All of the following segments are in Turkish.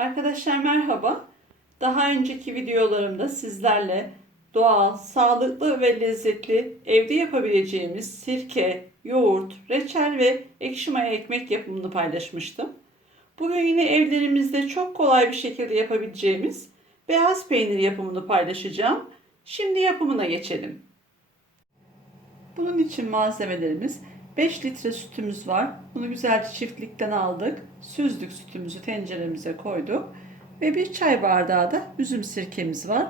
Arkadaşlar merhaba. Daha önceki videolarımda sizlerle doğal, sağlıklı ve lezzetli evde yapabileceğimiz sirke, yoğurt, reçel ve ekşi maya ekmek yapımını paylaşmıştım. Bugün yine evlerimizde çok kolay bir şekilde yapabileceğimiz beyaz peynir yapımını paylaşacağım. Şimdi yapımına geçelim. Bunun için malzemelerimiz 5 litre sütümüz var. Bunu güzelce çiftlikten aldık. Süzdük sütümüzü tenceremize koyduk. Ve bir çay bardağı da üzüm sirkemiz var.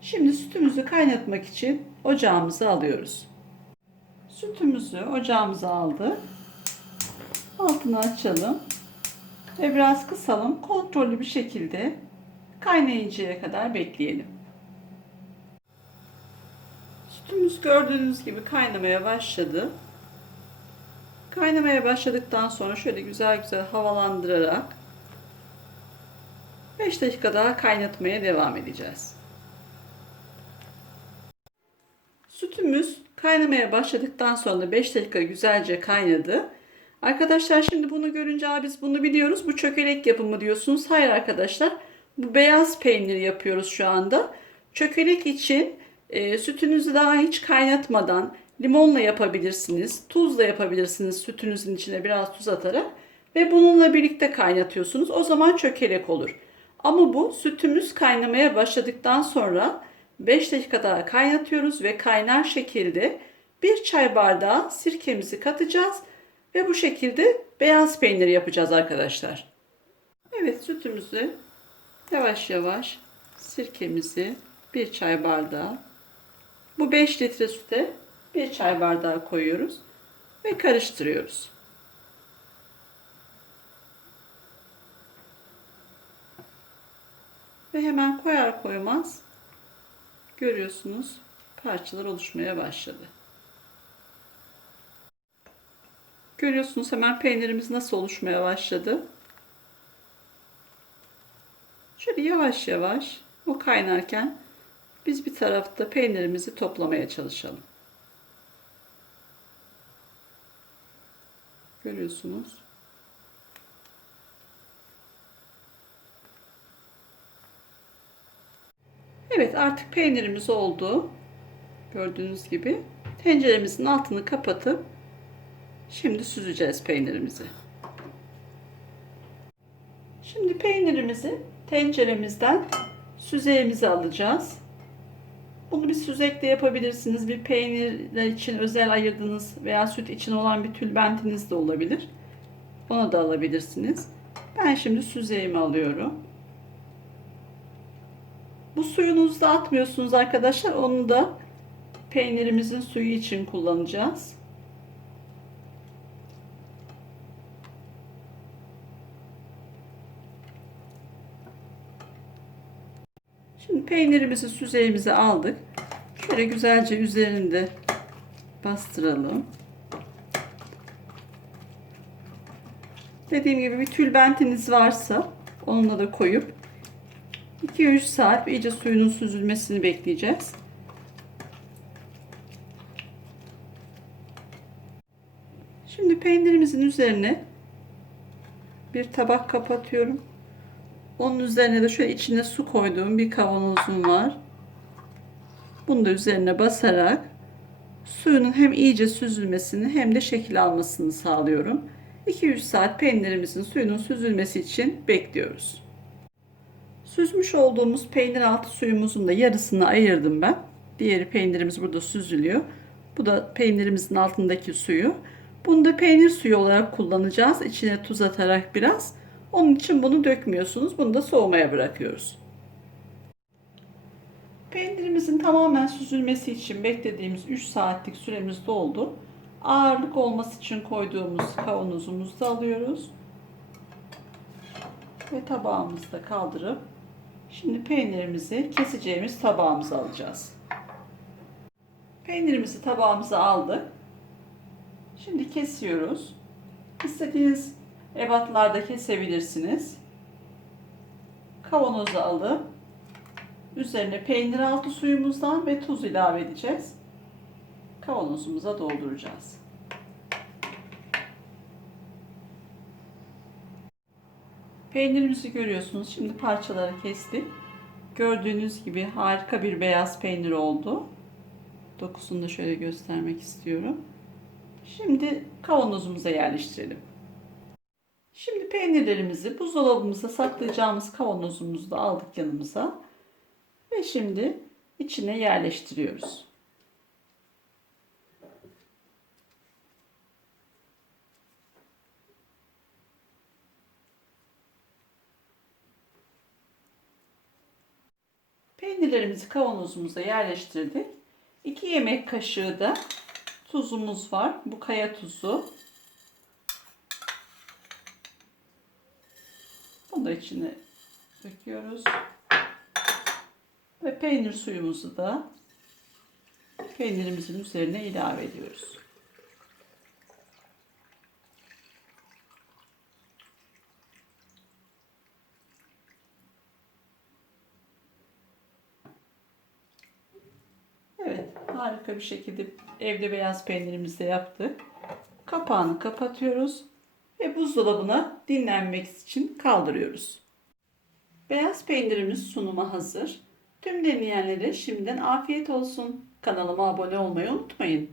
Şimdi sütümüzü kaynatmak için ocağımıza alıyoruz. Sütümüzü ocağımıza aldık. Altını açalım. Ve biraz kısalım. Kontrollü bir şekilde kaynayıncaya kadar bekleyelim. Sütümüz gördüğünüz gibi kaynamaya başladı. Kaynamaya başladıktan sonra şöyle güzel güzel havalandırarak 5 dakika daha kaynatmaya devam edeceğiz. Sütümüz kaynamaya başladıktan sonra 5 dakika güzelce kaynadı. Arkadaşlar şimdi bunu görünce biz bunu biliyoruz. Bu çökelek yapımı diyorsunuz. Hayır arkadaşlar. Bu beyaz peynir yapıyoruz şu anda. Çökelek için e, sütünüzü daha hiç kaynatmadan limonla yapabilirsiniz. Tuzla yapabilirsiniz sütünüzün içine biraz tuz atarak. Ve bununla birlikte kaynatıyorsunuz. O zaman çökelek olur. Ama bu sütümüz kaynamaya başladıktan sonra 5 dakika daha kaynatıyoruz ve kaynar şekilde bir çay bardağı sirkemizi katacağız ve bu şekilde beyaz peynir yapacağız arkadaşlar. Evet sütümüzü yavaş yavaş sirkemizi bir çay bardağı bu 5 litre süte bir çay bardağı koyuyoruz ve karıştırıyoruz. Ve hemen koyar koymaz görüyorsunuz parçalar oluşmaya başladı. Görüyorsunuz hemen peynirimiz nasıl oluşmaya başladı. Şöyle yavaş yavaş o kaynarken biz bir tarafta peynirimizi toplamaya çalışalım. Görüyorsunuz. Evet artık peynirimiz oldu. Gördüğünüz gibi. Tenceremizin altını kapatıp şimdi süzeceğiz peynirimizi. Şimdi peynirimizi tenceremizden süzeyimize alacağız. Bunu bir süzekle yapabilirsiniz. Bir peynirler için özel ayırdığınız veya süt için olan bir tülbentiniz de olabilir. Onu da alabilirsiniz. Ben şimdi süzeyimi alıyorum. Bu suyunuzu da atmıyorsunuz arkadaşlar. Onu da peynirimizin suyu için kullanacağız. Şimdi peynirimizi süzeyimize aldık. Şöyle güzelce üzerinde bastıralım. Dediğim gibi bir tülbentiniz varsa onunla da koyup 2-3 saat iyice suyunun süzülmesini bekleyeceğiz. Şimdi peynirimizin üzerine bir tabak kapatıyorum. Onun üzerine de şöyle içine su koyduğum bir kavanozum var. Bunu da üzerine basarak suyunun hem iyice süzülmesini hem de şekil almasını sağlıyorum. 2-3 saat peynirimizin suyunun süzülmesi için bekliyoruz. Süzmüş olduğumuz peynir altı suyumuzun da yarısını ayırdım ben. Diğeri peynirimiz burada süzülüyor. Bu da peynirimizin altındaki suyu. Bunu da peynir suyu olarak kullanacağız. İçine tuz atarak biraz. Onun için bunu dökmüyorsunuz. Bunu da soğumaya bırakıyoruz. Peynirimizin tamamen süzülmesi için beklediğimiz 3 saatlik süremiz doldu. Ağırlık olması için koyduğumuz kavanozumuzu da alıyoruz. Ve tabağımızda kaldırıp şimdi peynirimizi keseceğimiz tabağımıza alacağız. Peynirimizi tabağımıza aldık. Şimdi kesiyoruz. İstediğiniz ebatlarda kesebilirsiniz. Kavanoza alıp üzerine peynir altı suyumuzdan ve tuz ilave edeceğiz. Kavanozumuza dolduracağız. Peynirimizi görüyorsunuz. Şimdi parçalara kestik. Gördüğünüz gibi harika bir beyaz peynir oldu. Dokusunu da şöyle göstermek istiyorum. Şimdi kavanozumuza yerleştirelim. Şimdi peynirlerimizi buzdolabımıza saklayacağımız kavanozumuzu da aldık yanımıza. Ve şimdi içine yerleştiriyoruz. Peynirlerimizi kavanozumuza yerleştirdik. 2 yemek kaşığı da tuzumuz var. Bu kaya tuzu. Bunu da içine döküyoruz. Ve peynir suyumuzu da peynirimizin üzerine ilave ediyoruz. Evet, harika bir şekilde evde beyaz peynirimizi de yaptık. Kapağını kapatıyoruz ve buzdolabına dinlenmek için kaldırıyoruz. Beyaz peynirimiz sunuma hazır. Tüm deneyenlere şimdiden afiyet olsun. Kanalıma abone olmayı unutmayın.